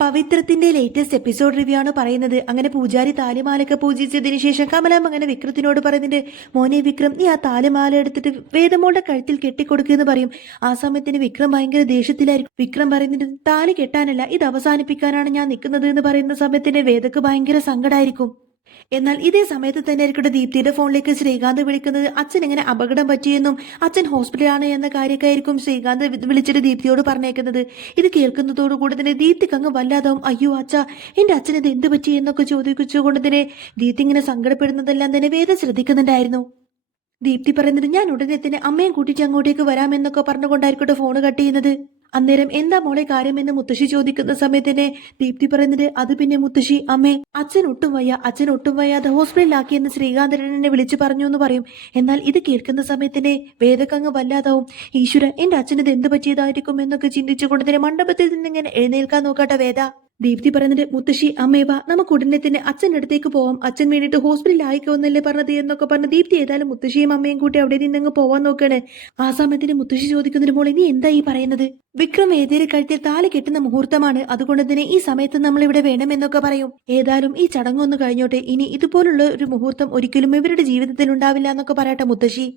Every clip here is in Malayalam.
പവിത്രത്തിന്റെ ലേറ്റസ്റ്റ് എപ്പിസോഡ് റിവ്യൂ ആണ് പറയുന്നത്. അങ്ങനെ പൂജാരി താലിമാലയൊക്കെ പൂജിച്ചതിന് ശേഷം കമലാം അങ്ങനെ വിക്രത്തിനോട് പറയുന്നുണ്ട്, മോനെ വിക്രം, നീ ആ താലിമാല എടുത്തിട്ട് വേദമോളുടെ കഴുത്തിൽ കെട്ടിക്കൊടുക്കുമെന്ന് പറയും. ആ സമയത്തിന് വിക്രം ഭയങ്കര ദേഷ്യത്തിലായിരിക്കും. വിക്രം പറയുന്നുണ്ട്, താലി കെട്ടാനല്ല, ഇത് അവസാനിപ്പിക്കാനാണ് ഞാൻ നിൽക്കുന്നത് എന്ന് പറയുന്ന സമയത്തിന് വേദക്ക് ഭയങ്കര സങ്കടമായിരിക്കും. എന്നാൽ ഇതേ സമയത്ത് തന്നെ ആയിരിക്കട്ടെ ദീപ്തിയുടെ ഫോണിലേക്ക് ശ്രീകാന്ത് വിളിക്കുന്നത്. അച്ഛൻ ഇങ്ങനെ അപകടം പറ്റിയെന്നും അച്ഛൻ ഹോസ്പിറ്റലാണ് എന്ന കാര്യമൊക്കെ ആയിരിക്കും ശ്രീകാന്ത് വിളിച്ചിട്ട് ദീപ്തിയോട് പറഞ്ഞേക്കുന്നത്. ഇത് കേൾക്കുന്നതോടുകൂടി തന്നെ ദീപ്തിക്ക് അങ്ങ് വല്ലാതാവും. അയ്യോ അച്ഛാ, എന്റെ അച്ഛന് ഇത് എന്ത് പറ്റി എന്നൊക്കെ ചോദിച്ചുകൊണ്ട് തന്നെ ദീപ്തി ഇങ്ങനെ സങ്കടപ്പെടുന്നതെല്ലാം തന്നെ വേദ ശ്രദ്ധിക്കുന്നുണ്ടായിരുന്നു. ദീപ്തി പറയുന്നത്, ഞാൻ ഉടനെ തന്നെ അമ്മയും കൂട്ടിയിട്ട് അങ്ങോട്ടേക്ക് വരാമെന്നൊക്കെ പറഞ്ഞുകൊണ്ടായിരിക്കട്ടെ ഫോണ് കട്ട് ചെയ്യുന്നത്. അന്നേരം എന്താ മോളെ കാര്യമെന്ന് മുത്തശ്ശി ചോദിക്കുന്ന സമയത്തിന് ദീപ്തി പറയുന്നത്, അത് പിന്നെ മുത്തശ്ശി, അമ്മേ അച്ഛൻ ഒട്ടും വയ്യാതെ ഹോസ്പിറ്റലിലാക്കിയെന്ന് ശ്രീകാന്തരനെ വിളിച്ചു പറഞ്ഞു എന്ന് പറയും. എന്നാൽ ഇത് കേൾക്കുന്ന സമയത്തിന് വേദക്കങ്ങ് വല്ലാതാവും. ഈശ്വര, എന്റെ അച്ഛന് ഇത് എന്ത് പറ്റിയതായിരിക്കും എന്നൊക്കെ ചിന്തിച്ചുകൊണ്ട് തന്നെ മണ്ഡപത്തിൽ നിന്ന് ഇങ്ങനെ എഴുന്നേൽക്കാൻ നോക്കട്ടെ വേദ. ദീപ്തി പറയുന്നത്, മുത്തശ്ശി അമ്മേ വാ, നമുക്ക് ഉടനെ തന്നെ അച്ഛൻ്റെ അടുത്തേക്ക് പോവാം, അച്ഛൻ വേണ്ടിയിട്ട് ഹോസ്പിറ്റലിൽ ആയിക്കോന്നല്ലേ പറഞ്ഞത് എന്നൊക്കെ പറഞ്ഞ് ദീപ്തി ഏതായാലും മുത്തശ്ശിയും അമ്മയും കൂട്ടി അവിടെ നിന്നങ്ങ് പോവാൻ നോക്കാണ്. ആ സമയത്തിന് മുത്തശ്ശി ചോദിക്കുന്നതിന്, മോളെ നീ എന്താ ഈ പറയുന്നത്? വിക്രം വേദിയുടെ കഴുത്തിൽ താലി കെട്ടുന്ന മുഹൂർത്തമാണ്, അതുകൊണ്ട് തന്നെ ഈ സമയത്ത് നമ്മൾ ഇവിടെ വേണമെന്നൊക്കെ പറയും. ഏതായാലും ഈ ചടങ്ങൊന്ന് കഴിഞ്ഞോട്ടെ, ഇനി ഇതുപോലുള്ള ഒരു മുഹൂർത്തം ഒരിക്കലും ഇവരുടെ ജീവിതത്തിൽ ഉണ്ടാവില്ല എന്നൊക്കെ പറയട്ടെ മുത്തശ്ശി.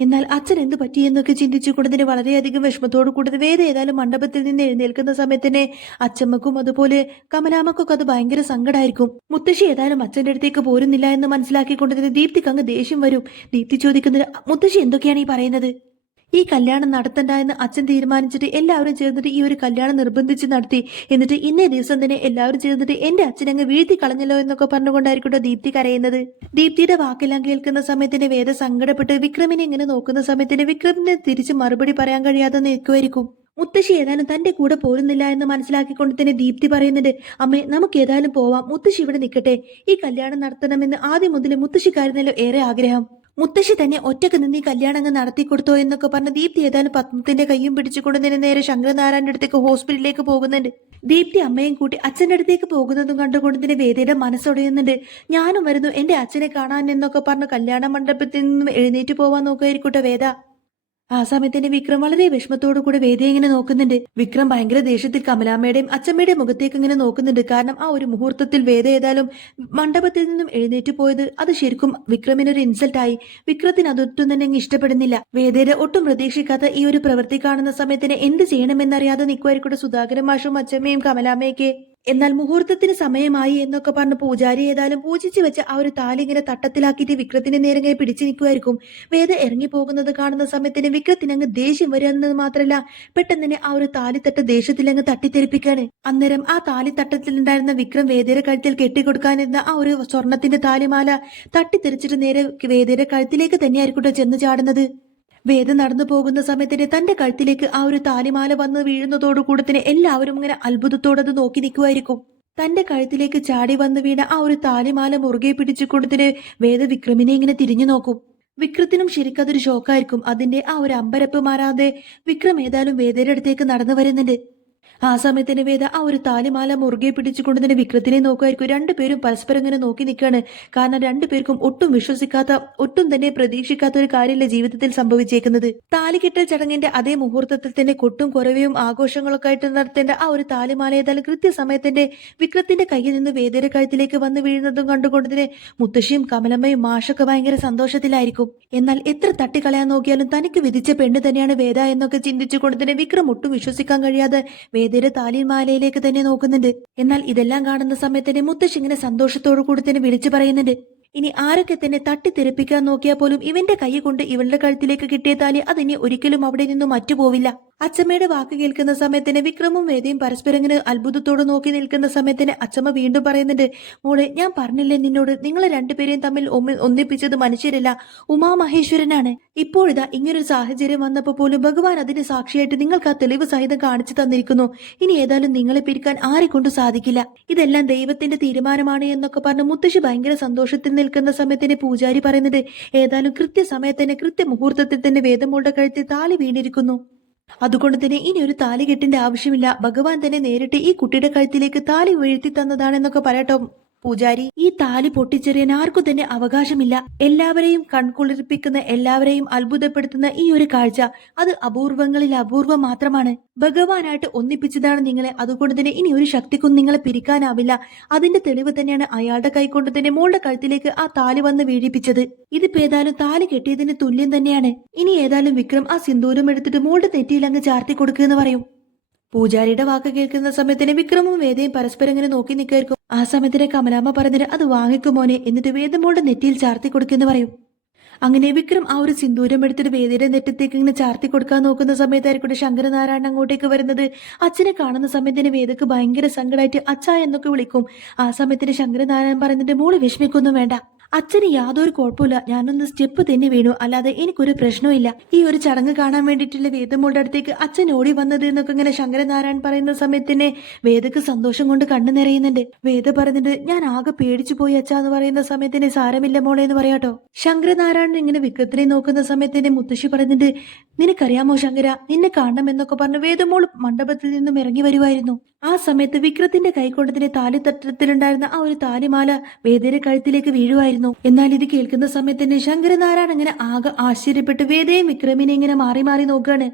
എന്നാൽ അച്ഛൻ എന്ത് പറ്റിയെന്നൊക്കെ ചിന്തിച്ചുകൊണ്ടതിന് വളരെയധികം വിഷമത്തോടു കൂടി വേദ ഏതായാലും മണ്ഡപത്തിൽ നിന്ന് എഴുന്നേൽക്കുന്ന സമയത്തിന് അച്ഛമ്മക്കും അതുപോലെ കമലാമ്മക്കൊക്കെ അത് ഭയങ്കര സങ്കടമായിരിക്കും. മുത്തശ്ശി ഏതായാലും അച്ഛൻ്റെ അടുത്തേക്ക് പോരുന്നില്ല എന്ന് മനസ്സിലാക്കിക്കൊണ്ടതിന് ദീപ്തിക്ക് അങ്ങ് ദേഷ്യം വരും. ദീപ്തി ചോദിക്കുന്നത്, മുത്തശ്ശി എന്തൊക്കെയാണ് ഈ പറയുന്നത്? ഈ കല്യാണം നടത്തണ്ട എന്ന് അച്ഛൻ തീരുമാനിച്ചിട്ട് എല്ലാവരും ചേർന്നിട്ട് ഈ ഒരു കല്യാണം നിർബന്ധിച്ച് നടത്തി. എന്നിട്ട് ഇന്നേ ദിവസം തന്നെ എല്ലാവരും ചേർന്നിട്ട് എന്റെ അച്ഛനങ്ങ് വീഴ്ത്തി കളഞ്ഞല്ലോ എന്നൊക്കെ പറഞ്ഞുകൊണ്ടായിരിക്കട്ടോ ദീപ്തി കരയുന്നത്. ദീപ്തിയുടെ വാക്കെല്ലാം കേൾക്കുന്ന സമയത്തിന് വേദ സങ്കടപ്പെട്ട് വിക്രമിനെ ഇങ്ങനെ നോക്കുന്ന സമയത്തിന് വിക്രമിന് തിരിച്ച് മറുപടി പറയാൻ കഴിയാതെ നിൽക്കുമായിരിക്കും. മുത്തശ്ശി ഏതായാലും തന്റെ കൂടെ പോരുന്നില്ല എന്ന് മനസ്സിലാക്കിക്കൊണ്ട് തന്നെ ദീപ്തി പറയുന്നുണ്ട്, അമ്മേ നമുക്ക് ഏതായാലും പോവാം, മുത്തശ്ശി ഇവിടെ നിൽക്കട്ടെ, ഈ കല്യാണം നടത്തണമെന്ന് ആദ്യം മുതൽ മുത്തശ്ശിക്കായിരുന്നല്ലോ ഏറെ ആഗ്രഹം. മുത്തശ്ശി തന്നെ ഒറ്റക്ക് നിന്ന് ഈ കല്യാണം അങ്ങ് നടത്തിക്കൊടുത്തോ എന്നൊക്കെ പറഞ്ഞ് ദീപ്തി ഏതായാലും പത്മത്തിന്റെ കയ്യും പിടിച്ചുകൊണ്ട് തന്നെ നേരെ ശങ്കരനാരായണന്റെ അടുത്തേക്ക് ഹോസ്പിറ്റലിലേക്ക് പോകുന്നുണ്ട്. ദീപ്തി അമ്മയും കൂട്ടി അച്ഛൻ്റെ അടുത്തേക്ക് പോകുന്നതും കണ്ടുകൊണ്ട് തന്നെ വേദയുടെ മനസ്സൊടയുന്നുണ്ട്. ഞാനും വരുന്നു എന്റെ അച്ഛനെ കാണാൻ എന്നൊക്കെ പറഞ്ഞ് കല്യാണ മണ്ഡപത്തിൽ നിന്നും എഴുന്നേറ്റ് പോവാൻ നോക്കായിരിക്കട്ടെ വേദ. ആ സമയത്തിന് വിക്രം വളരെ വിഷമത്തോടു കൂടെ വേദിയെ ഇങ്ങനെ നോക്കുന്നുണ്ട്. വിക്രം ഭയങ്കര ദേഷ്യത്തിൽ കമലാമ്മയുടെയും അച്ഛമ്മയുടെയും മുഖത്തേക്ക് ഇങ്ങനെ നോക്കുന്നുണ്ട്. കാരണം ആ ഒരു മുഹൂർത്തത്തിൽ വേദ ഏതായാലും മണ്ഡപത്തിൽ നിന്നും എഴുന്നേറ്റ് പോയത് അത് ശരിക്കും വിക്രമിനൊരു ഇൻസൾട്ടായി. വിക്രത്തിന് അതൊട്ടും തന്നെ ഇഷ്ടപ്പെടുന്നില്ല. വേദയുടെ ഒട്ടും പ്രതീക്ഷിക്കാത്ത ഈ ഒരു പ്രവൃത്തി കാണുന്ന സമയത്തിന് എന്ത് ചെയ്യണമെന്നറിയാതെ നിൽക്കുമായിരിക്കട്ടെ സുധാകരൻ മാഷും അച്ഛമ്മയും കമലാമ്മയൊക്കെ. എന്നാൽ മുഹൂർത്തത്തിന് സമയമായി എന്നൊക്കെ പറഞ്ഞ് പൂജാരി ഏതായാലും പൂജിച്ചു വെച്ച ആ ഒരു താലി ഇങ്ങനെ തട്ടത്തിലാക്കിയിട്ട് വിക്രത്തിന്റെ നേരെ ഇങ്ങനെ പിടിച്ചു നിൽക്കുമായിരിക്കും. വേദ ഇറങ്ങി പോകുന്നത് കാണുന്ന സമയത്തിന് വിക്രത്തിന് അങ്ങ് ദേഷ്യം വരികയെന്നത് മാത്രമല്ല, പെട്ടെന്ന് തന്നെ ആ ഒരു താലിത്തട്ട് ദേഷ്യത്തിൽ അങ്ങ് തട്ടിത്തെറിപ്പിക്കാണ്. അന്നേരം ആ താലിത്തട്ടത്തിലുണ്ടായിരുന്ന വിക്രം വേദയുടെ കഴുത്തിൽ കെട്ടിക്കൊടുക്കാനിരുന്ന ആ ഒരു സ്വർണത്തിന്റെ താലിമാല തട്ടിത്തെറിച്ചിട്ട് നേരെ വേദയുടെ കഴുത്തിലേക്ക് തന്നെയായിരിക്കട്ടെ ചെന്ന് ചാടുന്നത്. വേദ നടന്നു പോകുന്ന സമയത്തിന് തന്റെ കഴുത്തിലേക്ക് ആ ഒരു താലിമാല വന്ന് വീഴുന്നതോടുകൂടി തന്നെ എല്ലാവരും ഇങ്ങനെ അത്ഭുതത്തോടത് നോക്കി നിൽക്കുമായിരിക്കും. തന്റെ കഴുത്തിലേക്ക് ചാടി വന്ന് വീണ ആ ഒരു താലിമാല മുറുകെ പിടിച്ചുകൊണ്ടതിന് വേദ വിക്രമിനെ ഇങ്ങനെ തിരിഞ്ഞു നോക്കും. വിക്രത്തിനും ശരിക്കതൊരു ഷോക്കായിരിക്കും. അതിന്റെ ആ ഒരു അമ്പരപ്പ് മാറാതെ വിക്രം ഏതായാലും വേദയുടെ അടുത്തേക്ക് നടന്നു വരുന്നുണ്ട്. ആ സമയത്തിന് വേദ ആ ഒരു താലിമാല മുറുകെ പിടിച്ചുകൊണ്ട് തന്നെ വിക്രത്തിനെ നോക്കുമായിരിക്കും. രണ്ടുപേരും പരസ്പരം ഇങ്ങനെ നോക്കി നിൽക്കുകയാണ്. കാരണം രണ്ടുപേർക്കും ഒട്ടും വിശ്വസിക്കാത്ത, ഒട്ടും തന്നെ പ്രതീക്ഷിക്കാത്ത ഒരു കാര്യമല്ല ജീവിതത്തിൽ സംഭവിച്ചേക്കുന്നത്. താലികെട്ടൽ ചടങ്ങിന്റെ അതേ മുഹൂർത്തത്തിൽ തന്നെ കൊട്ടും കുറവയും ആഘോഷങ്ങളൊക്കെ ആയിട്ട് നടത്തേണ്ട ആ ഒരു താലിമാല ഏതായാലും കൃത്യസമയത്തിന്റെ വിക്രത്തിന്റെ കയ്യിൽ നിന്ന് വേദയുടെ കഴുത്തിലേക്ക് വന്ന് വീഴുന്നതും കണ്ടുകൊണ്ട് തന്നെ മുത്തശ്ശിയും കമലമ്മയും മാഷൊക്കെ ഭയങ്കര സന്തോഷത്തിലായിരിക്കും. എന്നാൽ എത്ര തട്ടിക്കളയാൻ നോക്കിയാലും തനിക്ക് വിധിച്ച പെണ്ണ് തന്നെയാണ് വേദ എന്നൊക്കെ ചിന്തിച്ചുകൊണ്ട് തന്നെ വിക്രം ഒട്ടും വിശ്വസിക്കാൻ കഴിയാതെ വേദയുടെ താലിമാലയിലേക്ക് തന്നെ നോക്കുന്നുണ്ട്. എന്നാൽ ഇതെല്ലാം കാണുന്ന സമയത്തിന് മുത്തശ്ശി ഇങ്ങനെ സന്തോഷത്തോടു കൂടി തന്നെ വിളിച്ചു പറയുന്നുണ്ട്, ഇനി ആരൊക്കെ തന്നെ തട്ടിത്തെറിപ്പിക്കാൻ നോക്കിയാൽ പോലും ഇവന്റെ കൈ കൊണ്ട് ഇവളുടെ കഴുത്തിലേക്ക് കിട്ടിയ താലി അതിനി ഒരിക്കലും അവിടെ നിന്നും മറ്റുപോവില്ല. അച്ചമ്മയുടെ വാക്ക് കേൾക്കുന്ന സമയത്തിന് വിക്രമും വേദയും പരസ്പരം ഇങ്ങനെ അത്ഭുതത്തോട് നോക്കി നിൽക്കുന്ന സമയത്തിന് അച്ചമ്മ വീണ്ടും പറയുന്നുണ്ട്, മോളെ ഞാൻ പറഞ്ഞില്ലേ നിന്നോട്, നിങ്ങളെ രണ്ടുപേരെയും തമ്മിൽ ഒന്നിപ്പിച്ചത് മനുഷ്യരല്ല, ഉമാമഹേശ്വരനാണ്. ഇപ്പോഴിതാ ഇങ്ങനൊരു സാഹചര്യം വന്നപ്പോൾ പോലും ഭഗവാൻ അതിന് സാക്ഷിയായിട്ട് നിങ്ങൾക്ക് ആ തെളിവ് സഹിതം കാണിച്ചു തന്നിരിക്കുന്നു. ഇനി ഏതായാലും നിങ്ങളെ പിരിക്കാൻ ആരെ കൊണ്ട് സാധിക്കില്ല, ഇതെല്ലാം ദൈവത്തിന്റെ തീരുമാനമാണ് എന്നൊക്കെ പറഞ്ഞ് മുത്തശ്ശി ഭയങ്കര സന്തോഷത്തിൽ നിൽക്കുന്ന സമയത്തിന് പൂജാരി പറയുന്നത്, ഏതായാലും കൃത്യസമയത്ത് കൃത്യമുഹൂർത്തത്തിൽ തന്നെ വേദമോളുടെ കഴുത്തിൽ താലി വീണിരിക്കുന്നു. അതുകൊണ്ട് തന്നെ ഇനി ഒരു താലികെട്ടിന്റെ ആവശ്യമില്ല, ഭഗവാൻ തന്നെ നേരിട്ട് ഈ കുട്ടിയുടെ കഴുത്തിലേക്ക് താലി വീഴ്ത്തി തന്നതാണെന്നൊക്കെ പറയട്ടോ പൂജാരി, ഈ താലി പൊട്ടിച്ചെറിയാൻ ആർക്കും തന്നെ അവകാശമില്ല. എല്ലാവരെയും കൺകുളിർപ്പിക്കുന്ന, എല്ലാവരെയും അത്ഭുതപ്പെടുത്തുന്ന ഈ ഒരു കാഴ്ച അത് അപൂർവങ്ങളിൽ അപൂർവം മാത്രമാണ്. ഭഗവാനായിട്ട് ഒന്നിപ്പിച്ചതാണ് നിങ്ങളെ. അതുകൊണ്ട് തന്നെ ഇനി ഒരു ശക്തിക്കും നിങ്ങളെ പിരിക്കാനാവില്ല. അതിന്റെ തെളിവ് തന്നെയാണ് അയാളുടെ കൈകൊണ്ട് തന്നെ മോളുടെ കഴുത്തിലേക്ക് ആ താലി വന്ന് വീഴിപ്പിച്ചത്. ഇതിപ്പോ ഏതായാലും താലി കെട്ടിയതിന് തുല്യം തന്നെയാണ്. ഇനി ഏതായാലും വിക്രം ആ സിന്ദൂരം എടുത്തിട്ട് മോളുടെ നെറ്റിയിൽ അങ്ങ് ചാർത്തി കൊടുക്കുമെന്ന് പറയും. പൂജാരിയുടെ വാക്ക് കേൾക്കുന്ന സമയത്തിന് വിക്രമും വേദയും പരസ്പരം ഇങ്ങനെ നോക്കി നിൽക്കായിരിക്കും. ആ സമയത്തിന് കമലാമ്മ പറഞ്ഞിട്ട് അത് വാങ്ങിക്കുമോനെ, എന്നിട്ട് വേദമോളുടെ നെറ്റിയിൽ ചാർത്തി കൊടുക്കുമെന്ന് പറയും. അങ്ങനെ വിക്രം ആ ഒരു സിന്ദൂരം എടുത്തിട്ട് വേദിയുടെ നെറ്റത്തേക്ക് ഇങ്ങനെ ചാർത്തി കൊടുക്കാൻ നോക്കുന്ന സമയത്തായിരിക്കും ശങ്കരനാരായണൻ അങ്ങോട്ടേക്ക് വരുന്നത്. അച്ഛനെ കാണുന്ന സമയത്തിന് വേദക്ക് ഭയങ്കര സങ്കടമായിട്ട് അച്ഛ എന്നൊക്കെ വിളിക്കും. ആ സമയത്തിന് ശങ്കരനാരായണൻ പറയുന്നുണ്ട്, മോള് വിഷമിക്കൊന്നും വേണ്ട, അച്ഛന് യാതൊരു കുഴപ്പമില്ല, ഞാനൊന്ന് സ്റ്റെപ്പ് തന്നെ വീണു, അല്ലാതെ എനിക്കൊരു പ്രശ്നമില്ല. ഈ ഒരു ചടങ്ങ് കാണാൻ വേണ്ടിയിട്ടുള്ള വേദമോളുടെ അടുത്തേക്ക് അച്ഛൻ ഓടി വന്നത് എന്നൊക്കെ ഇങ്ങനെ ശങ്കരനാരായണൻ പറയുന്ന സമയത്തിന് വേദക്ക് സന്തോഷം കൊണ്ട് കണ്ണു നിറയുന്നുണ്ട്. വേദ പറയുന്നുണ്ട്, ഞാൻ ആകെ പേടിച്ചു പോയി അച്ഛ എന്ന് പറയുന്ന സമയത്തിന് സാരമില്ല മോളെ എന്ന് പറയാട്ടോ. ശങ്കരനാരായണൻ ഇങ്ങനെ വിക്രത്തിനെ നോക്കുന്ന സമയത്തിന് മുത്തശ്ശി പറയുന്നുണ്ട്, നിനക്കറിയാമോ ശങ്കര, നിന്നെ കാണണം എന്നൊക്കെ പറഞ്ഞ് വേദമോൾ മണ്ഡപത്തിൽ നിന്നും ഇറങ്ങി വരുമായിരുന്നു. ആ സമയത്ത് വിക്രത്തിന്റെ കൈകൊണ്ടതിന്റെ താലിത്തട്ടത്തിലുണ്ടായിരുന്ന ആ ഒരു താലിമാല വേദയുടെ കഴുത്തിലേക്ക് വീഴുമായിരുന്നു. എന്നാൽ ഇത് കേൾക്കുന്ന സമയത്ത് ശങ്കരനാരായണൻ അങ്ങനെ ആകെ ആശ്ചര്യപ്പെട്ട് വേദയും വിക്രമിനെ ഇങ്ങനെ മാറി മാറി നോക്കുകയാണ്.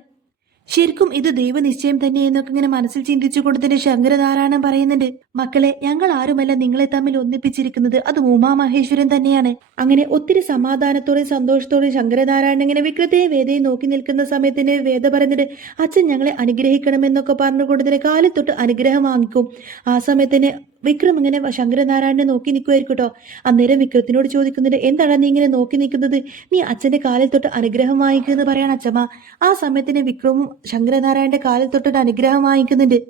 ശരിക്കും ഇത് ദൈവനിശ്ചയം തന്നെ എന്നൊക്കെ ഇങ്ങനെ മനസ്സിൽ ചിന്തിച്ചുകൊണ്ട് തന്നെ ശങ്കരനാരായണൻ പറയുന്നുണ്ട്, മക്കളെ, ഞങ്ങൾ ആരുമല്ല നിങ്ങളെ തമ്മിൽ ഒന്നിപ്പിച്ചിരിക്കുന്നത്, അത് ഉമാമഹേശ്വരൻ തന്നെയാണ്. അങ്ങനെ ഒത്തിരി സമാധാനത്തോടെ സന്തോഷത്തോടെ ശങ്കരനാരായണൻ ഇങ്ങനെ വിക്രത്തെയും വേദയും നോക്കി നിൽക്കുന്ന സമയത്തിന് വേദ പറയുന്നുണ്ട്, അച്ഛൻ ഞങ്ങളെ അനുഗ്രഹിക്കണമെന്നൊക്കെ പറഞ്ഞുകൊണ്ട് തന്നെ കാലിൽ തൊട്ട് അനുഗ്രഹം വാങ്ങിക്കും. ആ സമയത്തിന് വിക്രം ഇങ്ങനെ ശങ്കരനാരായണനെ നോക്കി നിൽക്കുമായിരിക്കട്ടോ. അന്നേരം വിക്രത്തിനോട് ചോദിക്കുന്നുണ്ട്, എന്താണ് നീ ഇങ്ങനെ നോക്കി നിൽക്കുന്നത്, നീ അച്ഛന്റെ കാലിൽ തൊട്ട് അനുഗ്രഹം വാങ്ങിക്കുമെന്ന് പറയാണ് അച്ഛമ്മ. ആ സമയത്തിന് വിക്രമും ശങ്കരനാരായണന്റെ കാലിൽ തൊട്ടിട്ട് അനുഗ്രഹം വാങ്ങിക്കുന്നുണ്ട്.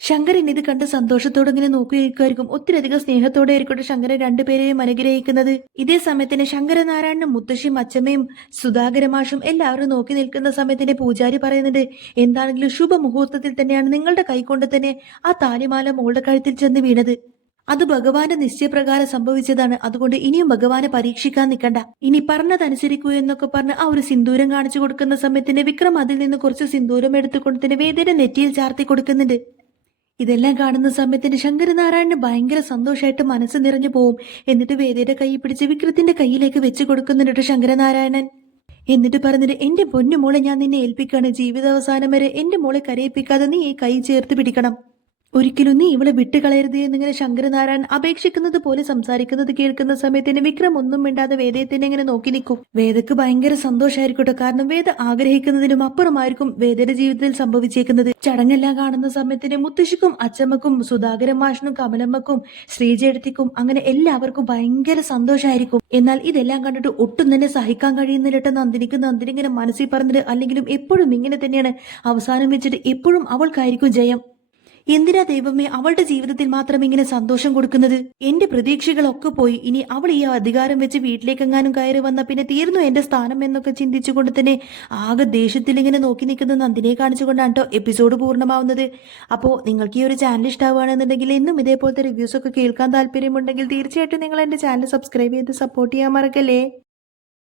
ശങ്കരൻ ഇത് കണ്ട് സന്തോഷത്തോടെ ഇങ്ങനെ നോക്കിയിരിക്കുമായിരിക്കും. ഒത്തിരിയധികം സ്നേഹത്തോടെ ആയിരിക്കട്ടെ ശങ്കരൻ രണ്ടുപേരെയും അനുഗ്രഹിക്കുന്നത്. ഇതേ സമയത്തിന് ശങ്കരനാരായണനും മുത്തശ്ശിയും അച്ഛമ്മയും സുധാകരമാഷും എല്ലാവരും നോക്കി നിൽക്കുന്ന സമയത്തിന് പൂജാരി പറയുന്നുണ്ട്, എന്താണെങ്കിലും ശുഭമുഹൂർത്തത്തിൽ തന്നെയാണ് നിങ്ങളുടെ കൈകൊണ്ട് തന്നെ ആ താലിമാല മോളുടെ കഴുത്തിൽ ചെന്ന് വീണത്. അത് ഭഗവാന്റെ നിശ്ചയപ്രകാരം സംഭവിച്ചതാണ്. അതുകൊണ്ട് ഇനിയും ഭഗവാനെ പരീക്ഷിക്കാൻ നിൽക്കണ്ട, ഇനി പറഞ്ഞതനുസരിക്കൂ എന്നൊക്കെ പറഞ്ഞ് ആ ഒരു സിന്ദൂരം കാണിച്ചു കൊടുക്കുന്ന സമയത്തിന് വിക്രം അതിൽ നിന്ന് കുറച്ച് സിന്ദൂരം എടുത്തുകൊണ്ട് തന്നെ വേദിയുടെ നെറ്റിയിൽ ചാർത്തി കൊടുക്കുന്നുണ്ട്. ഇതെല്ലാം കാണുന്ന സമയത്തിന് ശങ്കരനാരായണന് ഭയങ്കര സന്തോഷമായിട്ട് മനസ്സ് നിറഞ്ഞു പോവും. എന്നിട്ട് വേദിയുടെ കൈ പിടിച്ച് വിക്രത്തിന്റെ കയ്യിലേക്ക് വെച്ച് കൊടുക്കുന്നുണ്ട് ശങ്കരനാരായണൻ. എന്നിട്ട് പറഞ്ഞിട്ട്, എന്റെ പൊന്നു മോളെ, ഞാൻ നിന്നെ ഏൽപ്പിക്കാണ്, ജീവിതാവസാനം വരെ എന്റെ മോളെ കരയിപ്പിക്കാതെ നീ ഈ കൈ ചേർത്ത് പിടിക്കണം, ഒരിക്കലും നീ ഇവളെ വിട്ടുകളയരുത് എന്നിങ്ങനെ ശങ്കരനാരായണൻ അപേക്ഷിക്കുന്നത് പോലെ സംസാരിക്കുന്നത് കേൾക്കുന്ന സമയത്തിന് വിക്രം ഒന്നും മിണ്ടാതെ വേദയത്തിനെ ഇങ്ങനെ നോക്കി നിൽക്കും. വേദക്ക് ഭയങ്കര സന്തോഷമായിരിക്കട്ടെ, കാരണം വേദ ആഗ്രഹിക്കുന്നതിലും അപ്പുറമായിരിക്കും വേദയുടെ ജീവിതത്തിൽ സംഭവിച്ചേക്കുന്നത്. ചടങ്ങെല്ലാം കാണുന്ന സമയത്തിന് മുത്തശ്ശിക്കും അച്ചമ്മക്കും സുധാകരൻ മാഷിനും കമലമ്മക്കും ശ്രീജേടത്തിക്കും അങ്ങനെ എല്ലാവർക്കും ഭയങ്കര സന്തോഷമായിരിക്കും. എന്നാൽ ഇതെല്ലാം കണ്ടിട്ട് ഒട്ടും തന്നെ സഹിക്കാൻ കഴിയുന്നില്ലട്ടെ നന്ദിനി ഇങ്ങനെ മനസ്സിൽ പറഞ്ഞിട്ട്, അല്ലെങ്കിലും എപ്പോഴും ഇങ്ങനെ തന്നെയാണ്, അവസാനം വെച്ചിട്ട് എപ്പോഴും അവൾക്കായിരിക്കും ജയം. എന്തിനാ ദൈവമേ അവളുടെ ജീവിതത്തിൽ മാത്രം ഇങ്ങനെ സന്തോഷം കൊടുക്കുന്നത്? എന്റെ പ്രതീക്ഷകളൊക്കെ പോയി, ഇനി അവൾ ഈ അധികാരം വെച്ച് വീട്ടിലേക്കെങ്ങാനും കയറി വന്ന പിന്നെ തീർന്നു എന്റെ സ്ഥാനം എന്നൊക്കെ ചിന്തിച്ചുകൊണ്ട് തന്നെ ആകെ ദേഷ്യത്തിൽ ഇങ്ങനെ നോക്കി നിൽക്കുന്ന നന്ദിനിയെ കാണിച്ചുകൊണ്ടാണ് കേട്ടോ എപ്പിസോഡ് പൂർണ്ണമാവുന്നത്. അപ്പോൾ നിങ്ങൾക്ക് ഈ ഒരു ചാനൽ ഇഷ്ടമാവുകയാണെന്നുണ്ടെങ്കിൽ ഇന്നും ഇതേപോലത്തെ റിവ്യൂസ് ഒക്കെ കേൾക്കാൻ താല്പര്യമുണ്ടെങ്കിൽ തീർച്ചയായിട്ടും നിങ്ങൾ എന്റെ ചാനൽ സബ്സ്ക്രൈബ് ചെയ്ത് സപ്പോർട്ട് ചെയ്യാൻ മറക്കല്ലേ.